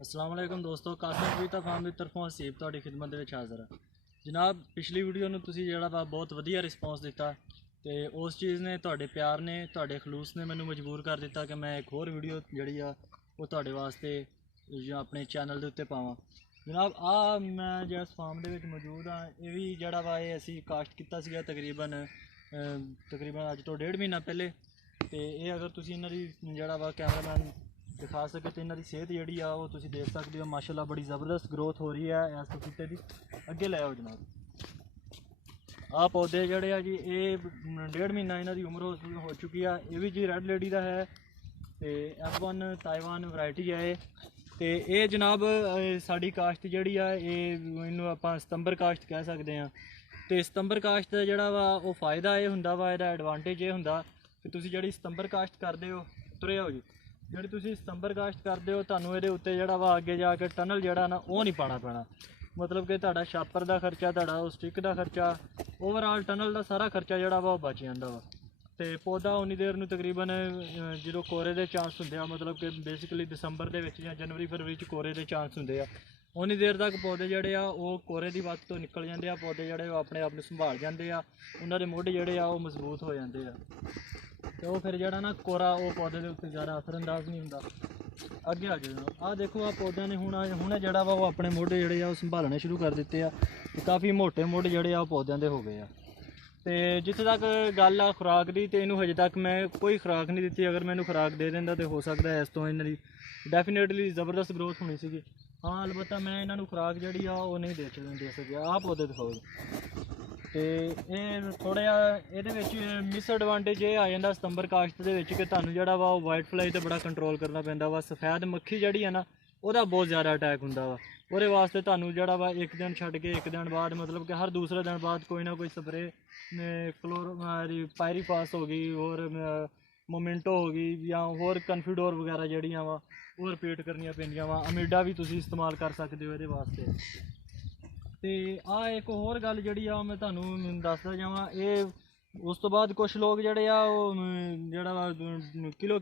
अस्सलाम वालेकुम दोस्तों, कासिम कविता फार्म की तरफों हसीब ਤੁਹਾਡੀ ਖਿਦਮਤ ਦੇ ਵਿੱਚ ਹਾਜ਼ਰ ਹਾਂ ਜਨਾਬ। ਪਿਛਲੀ ਵੀਡੀਓ ਨੂੰ ਤੁਸੀਂ ਜਿਹੜਾ ਵਾ ਬਹੁਤ ਵਧੀਆ ਰਿਸਪੌਂਸ ਦਿੱਤਾ ਤੇ ਉਸ ਚੀਜ਼ ਨੇ, ਤੁਹਾਡੇ ਪਿਆਰ ਨੇ, ਤੁਹਾਡੇ ਖਲੂਸ ਨੇ ਮੈਨੂੰ ਮਜਬੂਰ ਕਰ ਦਿੱਤਾ ਕਿ ਮੈਂ ਇੱਕ ਹੋਰ ਵੀਡੀਓ ਜਿਹੜੀ ਆ ਉਹ ਤੁਹਾਡੇ ਵਾਸਤੇ ਜਾਂ ਆਪਣੇ ਚੈਨਲ ਦੇ ਉੱਤੇ ਪਾਵਾਂ। ਜਨਾਬ ਮੈਂ ਜਿਸ ਫਾਰਮ ਦੇ ਵਿੱਚ ਮੌਜੂਦ ਹਾਂ, ਇਹ ਵੀ ਜਿਹੜਾ ਵਾ ਇਹ ਅਸੀਂ ਕਾਸ਼ਟ ਕੀਤਾ ਸੀਗਾ ਤਕਰੀਬਨ ਅੱਜ ਤੋਂ 1.5 ਮਹੀਨਾ ਪਹਿਲੇ। ਤੇ ਇਹ ਅਗਰ ਤੁਸੀਂ ਇਹਨਾਂ ਦੀ ਜਿਹੜਾ ਵਾ ਕੈਮਰਾਮੈਨ दिखा सके तो इन्हों की सेहत जी तुम देख सकते हो, माशाल्लाह बड़ी ज़बरदस्त ग्रोथ हो रही है इस बूटे की। अगे ले आओ जनाब, आ पौधे जोड़े जी ये 1.5 महीना इन्हों की उम्र हो चुकी है। ये भी जी रेड लेडी का है तो F1 ताइवान वैरायटी है ये। तो ये जनाब साड़ी काश्त जी इनू आप सितंबर काश्त कह सकते हैं। तो सितंबर काश्त का जोड़ा वा वो फायदा ये होंदा वा, इहदा एडवांटेज ये होंदा कि तुसीं जिहड़ी सितंबर काश्त करते हो, तुरे हो जी ਜਿਹੜੀ ਤੁਸੀਂ ਸਤੰਬਰ ਕਾਸ਼ਤ ਕਰਦੇ ਹੋ, ਤੁਹਾਨੂੰ ਇਹਦੇ ਉੱਤੇ ਜਿਹੜਾ ਵਾ ਅੱਗੇ ਜਾ ਕੇ ਟਨਲ ਜਿਹੜਾ ਨਾ ਉਹ ਨਹੀਂ ਪਾਣਾ ਪੈਣਾ। ਮਤਲਬ ਕਿ ਤੁਹਾਡਾ ਛਾਪਰ ਦਾ ਖਰਚਾ, ਤੁਹਾਡਾ ਉਹ ਸਟਿਕ ਦਾ ਖਰਚਾ, ਓਵਰਆਲ ਟਨਲ ਦਾ ਸਾਰਾ ਖਰਚਾ ਜਿਹੜਾ ਵਾ ਉਹ ਬਚ ਜਾਂਦਾ ਵਾ। ਤੇ ਪੌਦਾ ਉਨੀ ਦੇਰ ਨੂੰ ਤਕਰੀਬਨ ਜਦੋਂ ਕੋਰੇ ਦੇ ਚਾਂਸ ਹੁੰਦੇ ਆ, ਮਤਲਬ ਕਿ ਬੇਸਿਕਲੀ ਦਸੰਬਰ ਦੇ ਵਿੱਚ ਜਾਂ ਜਨਵਰੀ ਫਰਵਰੀ 'ਚ ਕੋਰੇ ਦੇ ਚਾਂਸ ਹੁੰਦੇ ਆ, ਉਨੀ ਦੇਰ ਤੱਕ ਪੌਦੇ ਜਿਹੜੇ ਆ ਉਹ ਕੋਰੇ ਦੀ ਵੱਤ ਤੋਂ ਨਿਕਲ ਜਾਂਦੇ ਆ। ਪੌਦੇ ਜਿਹੜੇ ਉਹ ਆਪਣੇ ਆਪ ਨੂੰ ਸੰਭਾਲ ਜਾਂਦੇ ਆ, ਉਹਨਾਂ ਦੇ ਮੁੱਢ ਜਿਹੜੇ ਆ ਉਹ ਮਜ਼ਬੂਤ ਹੋ ਜਾਂਦੇ ਆ। ਤੇ ਉਹ ਫਿਰ ਜਿਹੜਾ ਨਾ ਕੋਰਾ ਉਹ ਪੌਦੇ ਦੇ ਉੱਤੇ ਜ਼ਿਆਦਾ ਅਸਰਅੰਦਾਜ਼ ਨਹੀਂ ਹੁੰਦਾ। ਅੱਗੇ ਆ ਜਾਓ, ਆਹ ਦੇਖੋ ਆ ਪੌਦਿਆਂ ਨੇ ਹੁਣ ਜਿਹੜਾ ਵਾ ਉਹ ਆਪਣੇ ਮੁੱਢ ਜਿਹੜੇ ਆ ਉਹ ਸੰਭਾਲਣੇ ਸ਼ੁਰੂ ਕਰ ਦਿੱਤੇ ਆ ਤੇ ਕਾਫੀ ਮੋਟੇ ਮੁੱਢ ਜਿਹੜੇ ਆ ਉਹ ਪੌਦਿਆਂ ਦੇ ਹੋ ਗਏ ਆ। ਤੇ ਜਿੱਥੇ ਤੱਕ ਗੱਲ ਆ ਖੁਰਾਕ ਦੀ, ਤੇ ਇਹਨੂੰ ਹਜੇ ਤੱਕ ਮੈਂ ਕੋਈ ਖੁਰਾਕ ਨਹੀਂ ਦਿੱਤੀ। ਅਗਰ ਮੈਨੂੰ ਖੁਰਾਕ ਦੇ ਦਿੰਦਾ ਤੇ ਹੋ ਸਕਦਾ ਇਸ ਤੋਂ ਇਹਨਾਂ ਦੀ ਡੈਫੀਨੇਟਲੀ ਜ਼ਬਰਦਸਤ ਗਰੋਥ ਹੋਣੀ ਸੀਗੀ। ਹਾਂ ਅਲਬੱਤਾ ਮੈਂ ਇਹਨਾਂ ਨੂੰ ਖੁਰਾਕ ਜਿਹੜੀ ਆ ਉਹ ਨਹੀਂ ਦੇ ਸਕਿਆ। ਆਹ ਪੌਦੇ ਦਿਖਾਓ। ਤੇ ਇਹ ਥੋੜ੍ਹਾ ਜਿਹਾ ਇਹਦੇ ਵਿੱਚ ਮਿਸਐਡਵਾਂਟੇਜ ਇਹ ਆ ਜਾਂਦਾ ਸਤੰਬਰ ਕਾਸ਼ਤ ਦੇ ਵਿੱਚ ਕਿ ਤੁਹਾਨੂੰ ਜਿਹੜਾ ਵਾ ਉਹ ਵਾਈਟ ਫਲਾਈ 'ਤੇ ਬੜਾ ਕੰਟਰੋਲ ਕਰਨਾ ਪੈਂਦਾ ਵਾ। ਸਫੈਦ ਮੱਖੀ ਜਿਹੜੀ ਆ ਨਾ ਉਹਦਾ ਬਹੁਤ ਜ਼ਿਆਦਾ ਅਟੈਕ ਹੁੰਦਾ ਵਾ। ਉਹਦੇ ਵਾਸਤੇ ਤੁਹਾਨੂੰ ਜਿਹੜਾ ਵਾ ਇੱਕ ਦਿਨ ਛੱਡ ਕੇ ਇੱਕ ਦਿਨ ਬਾਅਦ, ਮਤਲਬ ਕਿ ਹਰ ਦੂਸਰੇ ਦਿਨ ਬਾਅਦ ਕੋਈ ਨਾ ਕੋਈ ਸਪਰੇ ਪਾਇਰੀਫਾਸ ਹੋ ਗਈ, ਹੋਰ ਮੋਮੈਂਟੋ ਹੋ ਗਈ, ਜਾਂ ਹੋਰ ਕਨਫੀਡੋਰ ਵਗੈਰਾ ਜਿਹੜੀਆਂ ਵਾ ਉਹ ਰਿਪੀਟ ਕਰਨੀਆਂ ਪੈਂਦੀਆਂ ਵਾ। ਅਮੀਡਾ ਵੀ ਤੁਸੀਂ ਇਸਤੇਮਾਲ ਕਰ ਸਕਦੇ ਹੋ ਇਹਦੇ ਵਾਸਤੇ। ਤੇ ਆਹ ਇੱਕ ਹੋਰ ਗੱਲ ਜਿਹੜੀ ਆ ਮੈਂ ਤੁਹਾਨੂੰ ਦੱਸਦਾ ਜਾਵਾਂ। ਇਹ ਉਸ ਤੋਂ ਬਾਅਦ ਕੁਛ ਲੋਕ ਜਿਹੜੇ ਆ ਉਹ ਜਿਹੜਾ ਵਾ ਕਿਲੋ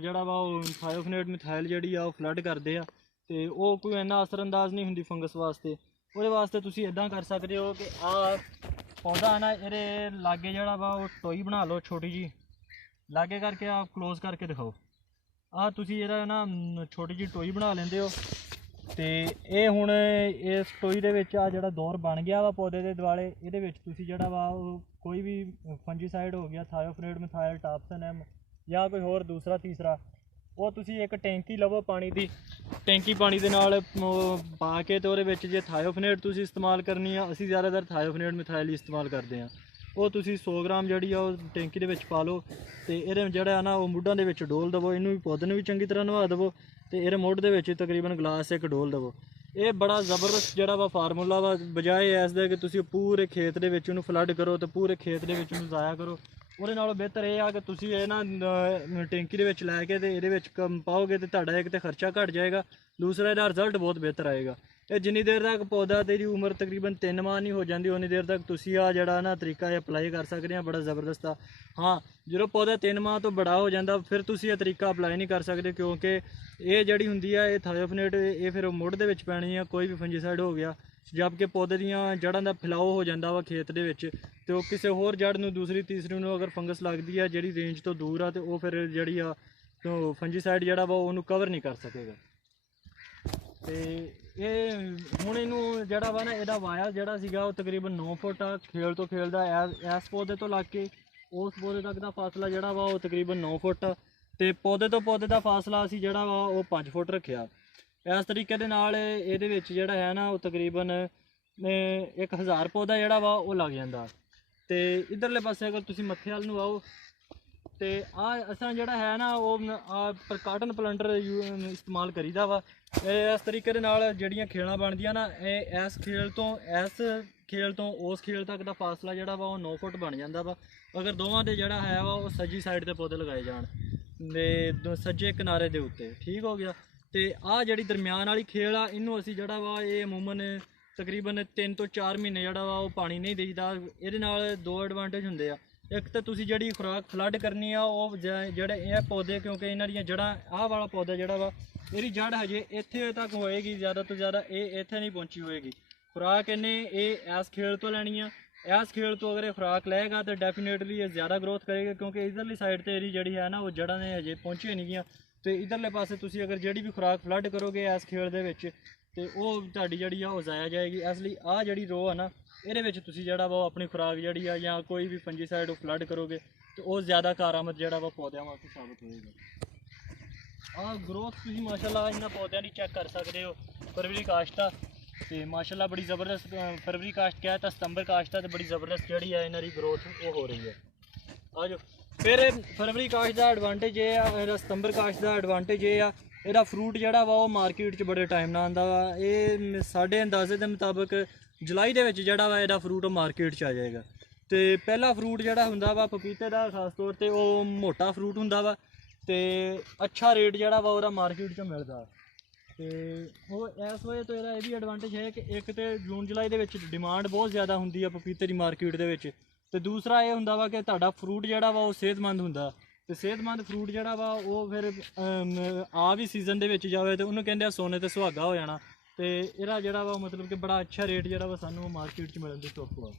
ਜਿਹੜਾ ਵਾ ਉਹ ਥਾਇਓਫਨੇਟ ਮਿਥਾਈਲ ਜਿਹੜੀ ਆ ਉਹ ਫਲੱਡ ਕਰਦੇ ਆ, ਤੇ ਉਹ ਕੋਈ ਇੰਨਾ ਅਸਰਅੰਦਾਜ਼ ਨਹੀਂ ਹੁੰਦੀ ਫੰਗਸ ਵਾਸਤੇ। ਉਹਦੇ ਵਾਸਤੇ ਤੁਸੀਂ ਇੱਦਾਂ ਕਰ ਸਕਦੇ ਹੋ ਕਿ ਆਹ ਪੌਦਾ ਨਾ ਇਹਦੇ ਲਾਗੇ ਜਿਹੜਾ ਵਾ ਉਹ ਟੋਈ ਬਣਾ ਲਓ ਛੋਟੀ ਜੀ, ਲਾਗੇ ਕਰਕੇ ਆਪ ਕਲੋਜ਼ ਕਰਕੇ ਦਿਖਾਓ। ਆਹ ਤੁਸੀਂ ਇਹਦਾ ਨਾ ਛੋਟੀ ਜਿਹੀ ਟੋਈ ਬਣਾ ਲੈਂਦੇ ਹੋ। ਤੇ ਇਹ ਹੁਣ ਇਸ ਟੋਈ ਦੇ ਵਿੱਚ ਆ ਜਿਹੜਾ ਦੌਰ ਬਣ ਗਿਆ ਵਾ ਪੌਦੇ ਦੇ ਦੁਆਲੇ, ਇਹਦੇ ਵਿੱਚ ਤੁਸੀਂ ਜਿਹੜਾ ਵਾ ਉਹ ਕੋਈ ਵੀ ਫੰਜੀਸਾਈਡ ਹੋ ਗਿਆ, ਥਾਇਓਫਨੇਟ ਮਿਥਾਈਲ, ਟਾਪਸਨ ਐਮ ਜਾਂ ਕੋਈ ਹੋਰ ਦੂਸਰਾ ਤੀਸਰਾ, ਉਹ ਤੁਸੀਂ ਇੱਕ ਟੈਂਕੀ ਲਵੋ ਪਾਣੀ ਦੀ, ਟੈਂਕੀ ਪਾਣੀ ਦੇ ਨਾਲ ਪਾ ਕੇ ਤੇ ਉਹਦੇ ਵਿੱਚ ਜੇ ਥਾਇਓਫਨੇਟ ਤੁਸੀਂ ਇਸਤੇਮਾਲ ਕਰਨੀ ਆ, ਅਸੀਂ ਜ਼ਿਆਦਾਤਰ ਥਾਇਓਫਨੇਟ ਮਿਥਾਈਲ ਹੀ ਇਸਤੇਮਾਲ ਕਰਦੇ ਹਾਂ। ਉਹ ਤੁਸੀਂ 100 ਗ੍ਰਾਮ ਜਿਹੜੀ ਆ ਉਹ ਟੈਂਕੀ ਦੇ ਵਿੱਚ ਪਾ ਲਓ ਤੇ ਇਹਦੇ ਜਿਹੜਾ ਨਾ ਉਹ ਮੁੱਢਾਂ ਦੇ ਵਿੱਚ ਡੋਲ ਦੇਵੋ। ਇਹਨੂੰ ਵੀ ਪੌਦੇ ਨੂੰ ਵੀ ਚੰਗੀ ਤਰ੍ਹਾਂ ਨਵਾ ਦੇਵੋ ਤੇ ਇਹਦੇ ਮੁੱਢ ਦੇ ਵਿੱਚ ਤਕਰੀਬਨ ਗਲਾਸ ਇੱਕ ਡੋਲ ਦੇਵੋ। ਇਹ ਬੜਾ ਜ਼ਬਰਦਸਤ ਜਿਹੜਾ ਵਾ ਫਾਰਮੂਲਾ ਵਾ, ਬਜਾਏ ਇਸ ਦੇ ਕਿ ਤੁਸੀਂ ਪੂਰੇ ਖੇਤ ਦੇ ਵਿੱਚ ਉਹਨੂੰ ਫਲੱਡ ਕਰੋ ਤੇ ਪੂਰੇ ਖੇਤ ਦੇ ਵਿੱਚ ਉਹਨੂੰ ਜ਼ਾਇਆ ਕਰੋ। ਉਹਦੇ ਨਾਲੋਂ ਬਿਹਤਰ ਇਹ ਆ ਕਿ ਤੁਸੀਂ ਇਹ ਨਾ ਟੈਂਕੀ ਦੇ ਵਿੱਚ ਲੈ ਕੇ ਤੇ ਇਹਦੇ ਵਿੱਚ ਪਾਓਗੇ ਤੇ ਤੁਹਾਡਾ ਇੱਕ ਤਾਂ ਖਰਚਾ ਘੱਟ ਜਾਏਗਾ, ਦੂਸਰਾ ਇਹਦਾ ਰਿਜ਼ਲਟ ਬਹੁਤ ਬਿਹਤਰ ਆਏਗਾ। ਇਹ ਜਿੰਨੀ ਦੇਰ ਤੱਕ ਪੌਦਾ ਤੇਰੀ ਉਮਰ ਤਕਰੀਬਨ 3 ਮਾਹ ਨਹੀਂ ਹੋ ਜਾਂਦੀ, ਉਨੀ ਦੇਰ ਤੱਕ ਤੁਸੀਂ ਆ ਜਿਹੜਾ ਨਾ ਤਰੀਕਾ ਇਹ ਅਪਲਾਈ ਕਰ ਸਕਦੇ ਆ, ਬੜਾ ਜ਼ਬਰਦਸਤ ਆ। ਹਾਂ ਜਦੋਂ ਪੌਦਾ 3 ਮਾਹ ਤੋਂ ਬੜਾ ਹੋ ਜਾਂਦਾ ਫਿਰ ਤੁਸੀਂ ਇਹ ਤਰੀਕਾ ਅਪਲਾਈ ਨਹੀਂ ਕਰ ਸਕਦੇ, ਕਿਉਂਕਿ ਇਹ ਜਿਹੜੀ ਹੁੰਦੀ ਆ ਇਹ ਥਾਇਓਫਨੇਟ ਇਹ ਫਿਰ ਮੁੱਢ ਦੇ ਵਿੱਚ ਪੈਣੀ ਆ, ਕੋਈ ਵੀ ਫੰਜੀਸਾਈਡ ਹੋ ਗਿਆ, ਜਦਕਿ ਪੌਦੇ ਦੀਆਂ ਜੜ੍ਹਾਂ ਦਾ ਫੈਲਾਓ ਹੋ ਜਾਂਦਾ ਵਾ ਖੇਤ ਦੇ ਵਿੱਚ, ਤੇ ਉਹ ਕਿਸੇ ਹੋਰ ਜੜ੍ਹ ਨੂੰ ਦੂਸਰੀ ਤੀਸਰੀ ਨੂੰ ਅਗਰ ਫੰਗਸ ਲੱਗਦੀ ਆ ਜਿਹੜੀ ਰੇਂਜ ਤੋਂ ਦੂਰ ਆ, ਤੇ ਉਹ ਫਿਰ ਜਿਹੜੀ ਆ ਫੰਜੀਸਾਈਡ ਜਿਹੜਾ ਵਾ ਉਹਨੂੰ ਕਵਰ ਨਹੀਂ ਕਰ ਸਕੇਗਾ। ਤੇ ਇਹ ਹੁਣ ਇਹਨੂੰ ਜਿਹੜਾ ਵਾ ਨਾ ਇਹਦਾ ਵਾਇਆ ਜਿਹੜਾ ਸੀਗਾ ਉਹ ਤਕਰੀਬਨ 9 ਫੁੱਟ ਆ ਖੇਲ ਤੋਂ ਖੇਲਦਾ। ਇਸ ਪੌਦੇ ਤੋਂ ਲੱਗ ਕੇ ਉਸ ਪੌਦੇ ਤੱਕ ਦਾ ਫਾਸਲਾ ਜਿਹੜਾ ਵਾ ਉਹ ਤਕਰੀਬਨ 9 ਫੁੱਟ, ਤੇ ਪੌਦੇ ਤੋਂ ਪੌਦੇ ਦਾ ਫਾਸਲਾ ਅਸੀਂ ਜਿਹੜਾ ਵਾ ਉਹ 5 ਫੁੱਟ ਰੱਖਿਆ। ਇਸ ਤਰੀਕੇ ਦੇ ਨਾਲ ਇਹਦੇ ਵਿੱਚ ਜਿਹੜਾ ਹੈ ਨਾ ਉਹ ਤਕਰੀਬਨ 1000 ਪੌਦਾ ਜਿਹੜਾ ਵਾ ਉਹ ਲੱਗ ਜਾਂਦਾ। ਤੇ ਇੱਧਰਲੇ ਪਾਸੇ ਅਗਰ ਤੁਸੀਂ ਮੱਥੇ ਵੱਲ ਨੂੰ ਆਓ ਤੇ ਅਸਾਂ ਜਿਹੜਾ ਹੈ ਨਾ ਉਹ ਕਾਟਨ ਪਲੰਟਰ ਇਸਤੇਮਾਲ ਕਰੀਦਾ ਵਾ। ਇਸ ਤਰੀਕੇ ਦੇ ਨਾਲ ਜਿਹੜੀਆਂ ਖੇਲਾਂ ਬਣਦੀਆਂ ਨਾ, ਇਹ ਇਸ ਖੇਲ ਤੋਂ ਉਸ ਖੇਲ ਤੱਕ ਦਾ ਫਾਸਲਾ ਜਿਹੜਾ ਵਾ ਉਹ 9 ਫੁੱਟ ਬਣ ਜਾਂਦਾ ਵਾ, ਅਗਰ ਦੋਵਾਂ ਦੇ ਜਿਹੜਾ ਹੈ ਵਾ ਉਹ ਸੱਜੀ ਸਾਈਡ 'ਤੇ ਪੌਦੇ ਲਗਾਏ ਜਾਣ ਤੇ ਸੱਜੇ ਕਿਨਾਰੇ ਦੇ ਉੱਤੇ। ਠੀਕ ਹੋ ਗਿਆ। ਤੇ ਆਹ ਜਿਹੜੀ ਦਰਮਿਆਨ ਵਾਲੀ ਖੇਲ ਆ ਇਹਨੂੰ ਅਸੀਂ ਜਿਹੜਾ ਵਾ ਇਹ ਅਮੂਮਨ ਤਕਰੀਬਨ 3 ਤੋਂ 4 ਮਹੀਨੇ ਜਿਹੜਾ ਵਾ ਉਹ ਪਾਣੀ ਨਹੀਂ ਦੇਈਦਾ। ਇਹਦੇ ਨਾਲ 2 ਐਡਵਾਂਟੇਜ ਹੁੰਦੇ ਆ। ਇੱਕ ਤਾਂ ਤੁਸੀਂ ਜਿਹੜੀ ਖੁਰਾਕ ਫਲੱਡ ਕਰਨੀ ਆ ਉਹ ਜਿਹੜੇ ਇਹ ਪੌਦੇ, ਕਿਉਂਕਿ ਇਹਨਾਂ ਦੀਆਂ ਜੜ੍ਹਾਂ, ਆਹ ਵਾਲਾ ਪੌਦਾ ਜਿਹੜਾ ਵਾ ਇਹਦੀ ਜੜ੍ਹ ਹਜੇ ਇੱਥੇ ਤੱਕ ਹੋਏਗੀ, ਜ਼ਿਆਦਾ ਤੋਂ ਜ਼ਿਆਦਾ ਇਹ ਇੱਥੇ ਨਹੀਂ ਪਹੁੰਚੀ ਹੋਏਗੀ। ਖੁਰਾਕ ਇਹਨੇ ਇਹ ਇਸ ਖੇਲ ਤੋਂ ਲੈਣੀ ਆ। ਇਸ ਖੇਲ ਤੋਂ ਅਗਰ ਇਹ ਖੁਰਾਕ ਲਏਗਾ ਤਾਂ ਡੈਫੀਨੇਟਲੀ ਇਹ ਜ਼ਿਆਦਾ ਗਰੋਥ ਕਰੇਗਾ, ਕਿਉਂਕਿ ਇਧਰਲੀ ਸਾਈਡ ਤੇ ਇਹਦੀ ਜਿਹੜੀ ਹੈ ਨਾ ਉਹ ਜੜ੍ਹਾਂ ਨੇ ਹਜੇ ਪਹੁੰਚੀ ਨਹੀਂ ਗਈਆਂ। ਤੇ ਇਧਰਲੇ ਪਾਸੇ ਤੁਸੀਂ ਅਗਰ ਜਿਹੜੀ ਵੀ ਖੁਰਾਕ ਫਲੱਡ ਕਰੋਗੇ ਇਸ ਖੇਲ ਦੇ ਵਿੱਚ ਤੇ ਉਹ ਤੁਹਾਡੀ ਜਿਹੜੀ ਆ ਉਹ ਜ਼ਾਇਆ ਜਾਏਗੀ। ਇਸ ਲਈ ਆਹ ਜਿਹੜੀ ਰੋ ਆ ਨਾ ਇਹਦੇ ਵਿੱਚ ਤੁਸੀਂ ਜਿਹੜਾ ਵਾ ਆਪਣੀ ਖੁਰਾਕ ਜਿਹੜੀ ਆ ਜਾਂ ਕੋਈ ਵੀ ਫੰਜੀਸਾਈਡ ਉਹ ਫਲੱਡ ਕਰੋਗੇ ਤੇ ਉਹ ਜ਼ਿਆਦਾ ਕਾਰਾਮਦ ਜਿਹੜਾ ਵਾ ਪੌਦਿਆਂ ਵਾਸਤੇ ਸਾਬਤ ਹੋਏਗਾ। ਆਹ ਗਰੋਥ ਤੁਸੀਂ ਮਾਸ਼ਾਅੱਲਾ ਇਹਨਾਂ ਪੌਦਿਆਂ ਦੀ ਚੈੱਕ ਕਰ ਸਕਦੇ ਹੋ। ਫਰਵਰੀ ਕਾਸ਼ਤ ਆ ਤੇ ਮਾਸ਼ਾਅੱਲਾ ਬੜੀ ਜ਼ਬਰਦਸਤ, ਫਰਵਰੀ ਕਾਸ਼ਤ ਕਿਹਾ ਤਾਂ ਸਤੰਬਰ ਕਾਸ਼ਤ ਆ ਤੇ ਬੜੀ ਜ਼ਬਰਦਸਤ ਜਿਹੜੀ ਆ ਇਹਨਾਂ ਦੀ ਗਰੋਥ ਉਹ ਹੋ ਰਹੀ ਹੈ। ਆ ਜੋ ਫਿਰ ਫਰਵਰੀ ਕਾਸ਼ਤ ਦਾ ਐਡਵਾਂਟੇਜ ਇਹ ਆ, ਇਹਦਾ ਸਤੰਬਰ ਕਾਸ਼ਤ ਦਾ ਐਡਵਾਂਟੇਜ ਇਹ ਆ, ਇਹਦਾ ਫਰੂਟ ਜਿਹੜਾ ਵਾ ਉਹ ਮਾਰਕੀਟ 'ਚ ਬੜੇ ਟਾਈਮ ਨਾਲ ਆਉਂਦਾ ਵਾ। ਇਹ ਸਾਡੇ ਅੰਦਾਜ਼ੇ ਦੇ ਮੁਤਾਬਕ ਜੁਲਾਈ ਦੇ ਵਿੱਚ ਜਿਹੜਾ ਵਾ ਇਹਦਾ ਫਰੂਟ ਉਹ ਮਾਰਕੀਟ 'ਚ ਆ ਜਾਏਗਾ। ਤੇ ਪਹਿਲਾ ਫਰੂਟ ਜਿਹੜਾ ਹੁੰਦਾ ਵਾ ਪਪੀਤੇ ਦਾ ਖਾਸ ਤੌਰ ਤੇ ਉਹ ਮੋਟਾ ਫਰੂਟ ਹੁੰਦਾ ਵਾ ਤੇ ਅੱਛਾ ਰੇਟ ਜਿਹੜਾ ਵਾ ਉਹਦਾ ਮਾਰਕੀਟ 'ਚੋਂ ਮਿਲਦਾ। ਤੇ ਉਹ ਇਸ ਵਜ੍ਹਾ ਤੋਂ ਇਹਦਾ ਇਹ ਵੀ ਐਡਵਾਂਟੇਜ ਹੈ ਕਿ ਇੱਕ ਤੇ ਜੂਨ ਜੁਲਾਈ ਦੇ ਵਿੱਚ ਡਿਮਾਂਡ ਬਹੁਤ ਜ਼ਿਆਦਾ ਹੁੰਦੀ ਆ ਪਪੀਤੇ ਦੀ ਮਾਰਕੀਟ ਦੇ ਵਿੱਚ, ਤੇ ਦੂਸਰਾ ਇਹ ਹੁੰਦਾ ਵਾ ਕਿ ਤੁਹਾਡਾ ਫਰੂਟ ਜਿਹੜਾ ਵਾ ਉਹ ਸਿਹਤਮੰਦ ਹੁੰਦਾ। ਤੇ ਸਿਹਤਮੰਦ ਫਰੂਟ ਜਿਹੜਾ ਵਾ ਉਹ ਫਿਰ ਆ ਵੀ ਸੀਜ਼ਨ ਦੇ ਵਿੱਚ ਜਾਵੇ ਤੇ ਉਹਨੂੰ ਕਹਿੰਦੇ ਆ ਸੋਨੇ ਤੇ ਸੁਹਾਗਾ ਹੋ ਜਾਣਾ। ਤੇ ਇਹਦਾ ਜਿਹੜਾ ਵਾ ਮਤਲਬ ਕਿ ਬੜਾ ਅੱਛਾ ਰੇਟ ਜਿਹੜਾ ਵਾ ਸਾਨੂੰ ਮਾਰਕੀਟ 'ਚ ਮਿਲਣ ਦੀ ਸੁੱਖ ਵਾ।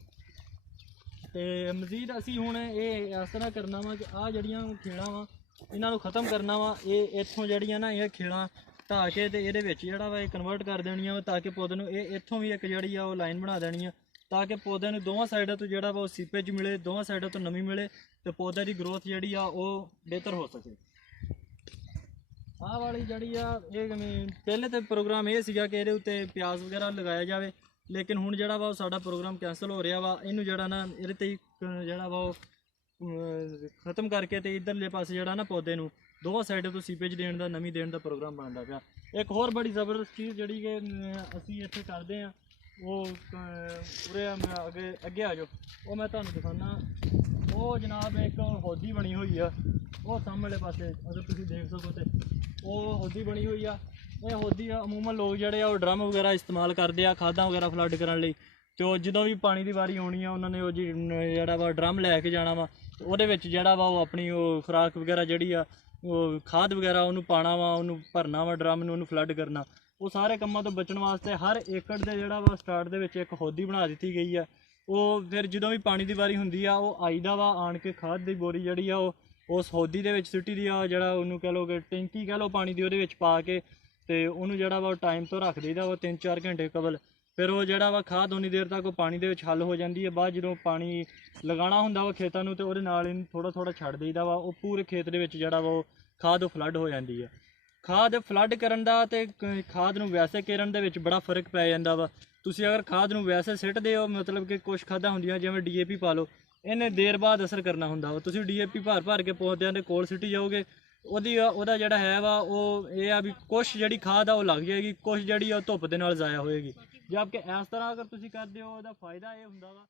ਤੇ ਮਜ਼ੀਦ ਅਸੀਂ ਹੁਣ ਇਹ ਇਸ ਤਰ੍ਹਾਂ ਕਰਨਾ ਵਾ ਕਿ ਆਹ ਜਿਹੜੀਆਂ ਖੇੜਾਂ ਵਾ ਇਹਨਾਂ ਨੂੰ ਖ਼ਤਮ ਕਰਨਾ ਵਾ। ਇਹ ਇੱਥੋਂ ਜਿਹੜੀਆਂ ਨਾ ਇਹ ਖੇੜਾਂ ਢਾਹ ਕੇ ਤੇ ਇਹਦੇ ਵਿੱਚ ਜਿਹੜਾ ਵਾ ਇਹ ਕਨਵਰਟ ਕਰ ਦੇਣੀਆਂ ਵਾ, ਤਾਂ ਕਿ ਪੌਦੇ ਨੂੰ ਇਹ ਇੱਥੋਂ ਵੀ ਇੱਕ ਜਿਹੜੀ ਆ ਉਹ ਲਾਈਨ ਬਣਾ ਦੇਣੀ ਆ, ਤਾਂ ਕਿ ਪੌਦੇ ਨੂੰ ਦੋਵਾਂ ਸਾਈਡਾਂ ਤੋਂ ਜਿਹੜਾ ਵਾ ਉਹ ਸੀਪੇਜ ਮਿਲੇ, ਦੋਵਾਂ ਸਾਈਡਾਂ ਤੋਂ ਨਮੀ ਮਿਲੇ ਤੇ ਪੌਦੇ ਦੀ ਗਰੋਥ ਜਿਹੜੀ ਆ ਉਹ ਬਿਹਤਰ ਹੋ ਸਕੇ। ਆਹ ਵਾਲੀ ਜਿਹੜੀ ਆ ਇਹ ਪਹਿਲੇ ਤੇ ਪ੍ਰੋਗਰਾਮ ਇਹ ਸੀਗਾ ਕਿ ਇਹਦੇ ਉੱਤੇ ਪਿਆਜ਼ ਵਗੈਰਾ ਲਗਾਇਆ ਜਾਵੇ, ਲੇਕਿਨ ਹੁਣ ਜਿਹੜਾ ਵਾ ਉਹ ਸਾਡਾ ਪ੍ਰੋਗਰਾਮ ਕੈਂਸਲ ਹੋ ਰਿਹਾ ਵਾ। ਇਹਨੂੰ ਜਿਹੜਾ ਨਾ ਇਹਦੇ ਤੇ ਹੀ ਜਿਹੜਾ ਵਾ ਉਹ ख़त्म करके तो इधरले पास जरा ना पौधे नूं दोवां साइडों तो सीपेज देण दा नमी देण दा प्रोग्राम बनदा पिया। एक होर बड़ी ज़बरदस्त चीज़ जिहड़ी कि असीं इत्थे करदे हां वो पूरे अगे अगे आ जाओ वो मैं तुहानूं दिखाना। वो जनाब एक हौदी बनी हुई है वो सामने पासे अगर तुसीं देख सको तो वो हौदी बनी हुई है। ये हौदी अमूमन लोग जिहड़े आ ड्रम वगैरह इस्तेमाल करदे आ खादां वगैरह फ्लड करन लई। तो जो भी पानी की वारी आनी है उन्होंने वो जी जरा वा ड्रम लैके जाना वा ਉਹਦੇ ਵਿੱਚ ਜਿਹੜਾ ਵਾ ਉਹ ਆਪਣੀ ਉਹ ਖੁਰਾਕ ਵਗੈਰਾ ਜਿਹੜੀ ਆ ਉਹ ਖਾਦ ਵਗੈਰਾ ਉਹਨੂੰ ਪਾਣਾ ਵਾ ਉਹਨੂੰ ਭਰਨਾ ਵਾ ਡਰਮ ਨੂੰ ਉਹਨੂੰ ਫਲੱਡ ਕਰਨਾ। ਉਹ ਸਾਰੇ ਕੰਮਾਂ ਤੋਂ ਬਚਣ ਵਾਸਤੇ ਹਰ ਏਕੜ ਦੇ ਜਿਹੜਾ ਵਾ ਸਟਾਰਟ ਦੇ ਵਿੱਚ ਇੱਕ ਹੌਦੀ ਬਣਾ ਦਿੱਤੀ ਗਈ ਆ। ਉਹ ਫਿਰ ਜਦੋਂ ਵੀ ਪਾਣੀ ਦੀ ਵਾਰੀ ਹੁੰਦੀ ਆ ਉਹ ਆਈਦਾ ਵਾ ਆਣ ਕੇ ਖਾਦ ਦੀ ਬੋਰੀ ਜਿਹੜੀ ਆ ਉਹ ਉਸ ਹੌਦੀ ਦੇ ਵਿੱਚ ਸੁੱਟੀ ਦੀ ਆ। ਜਿਹੜਾ ਉਹਨੂੰ ਕਹਿ ਲਓ ਕਿ ਟੈਂਕੀ ਕਹਿ ਲਓ ਪਾਣੀ ਦੀ ਉਹਦੇ ਵਿੱਚ ਪਾ ਕੇ ਤੇ ਉਹਨੂੰ ਜਿਹੜਾ ਵਾ ਟਾਈਮ ਤੋਂ ਰੱਖ ਦਈਦਾ ਵਾ 3-4 ਘੰਟੇ ਕਬਲ। फिर वो जड़ा वा खाद उन्नी देर तक पानी दे विच हल हो जाती है। बाद जो पानी लगाना हुंदा वा खेतां नूं ते उहदे नाल थोड़ा थोड़ा छड्ड दईदा वा वो पूरे खेत दे विच जड़ा वा खाद फ्लड हो जाती है। खाद फ्लड करन दा ते खाद नूं वैसे केरन दे विच बड़ा फर्क पै जांदा वा। तुसीं अगर खाद नूं वैसे सिੱਟਦੇ हो मतलब कि कुछ खादां हुंदियां जिवें DAP पा लो इन्हें देर बाद असर करना हुंदा वा। तुसीं DAP भर के पौदिਆਂ ਦੇ ਕੋਲ ਸਿੱਟੀ ਜਾਓਗੇ ਉਹਦਾ ਜਿਹੜਾ ਹੈ ਵਾ ਉਹ ਇਹ ਆ ਵੀ ਕੁਛ ਜਿਹੜੀ ਖਾਦ ਆ ਉਹ ਲੱਗ ਜਾਏਗੀ ਕੁਛ ਜਿਹੜੀ ਆ ਧੁੱਪ ਦੇ ਨਾਲ ਜ਼ਾਇਆ ਹੋਏਗੀ। ਜਦ ਕਿ ਇਸ ਤਰ੍ਹਾਂ ਅਗਰ ਤੁਸੀਂ ਕਰਦੇ ਹੋ ਉਹਦਾ ਫਾਇਦਾ ਇਹ ਹੁੰਦਾ ਵਾ